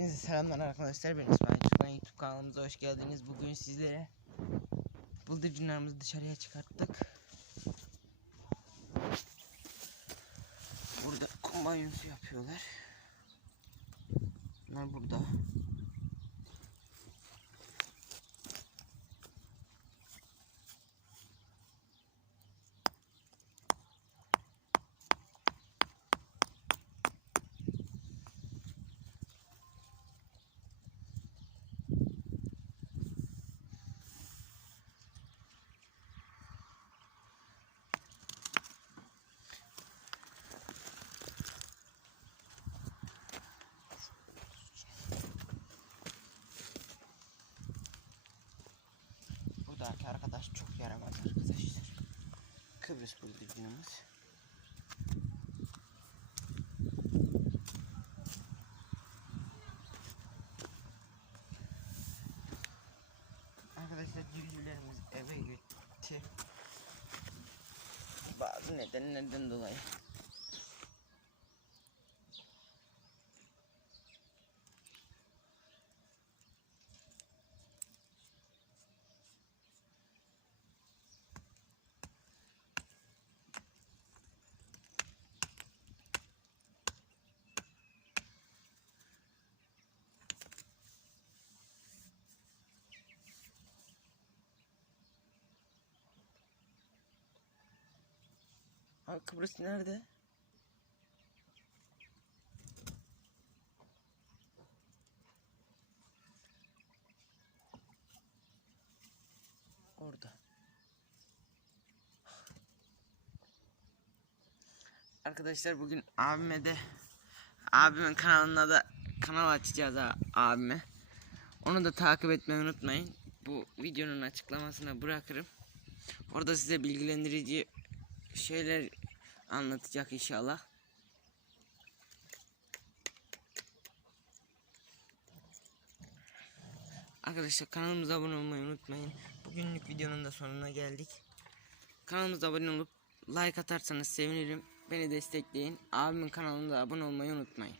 Hepinize selamlar arkadaşlar. Ben İsmail Çıkan YouTube kanalımıza hoş geldiniz. Bugün sizlere bıldırcınlarımızı dışarıya çıkarttık. Burada kombanyosu yapıyorlar. Bunlar burada. Buradaki arkadaş çok yaramaz arkadaşlar. Kıbrıs bıldırcınımız. Arkadaşlar civcivlerimiz eve gitti. Bazı nedenlerden dolayı. Abi Kıbrıs nerede? Orada. Arkadaşlar bugün abime de abimin kanalına da kanal açacağız abime. Onu da takip etmeyi unutmayın. Bu videonun açıklamasına bırakırım. Orada size bilgilendirici şeyler anlatacak inşallah. Arkadaşlar kanalımıza abone olmayı unutmayın. Bugünlük videonun da sonuna geldik. Kanalımıza abone olup like atarsanız sevinirim. Beni destekleyin. Abimin kanalına abone olmayı unutmayın.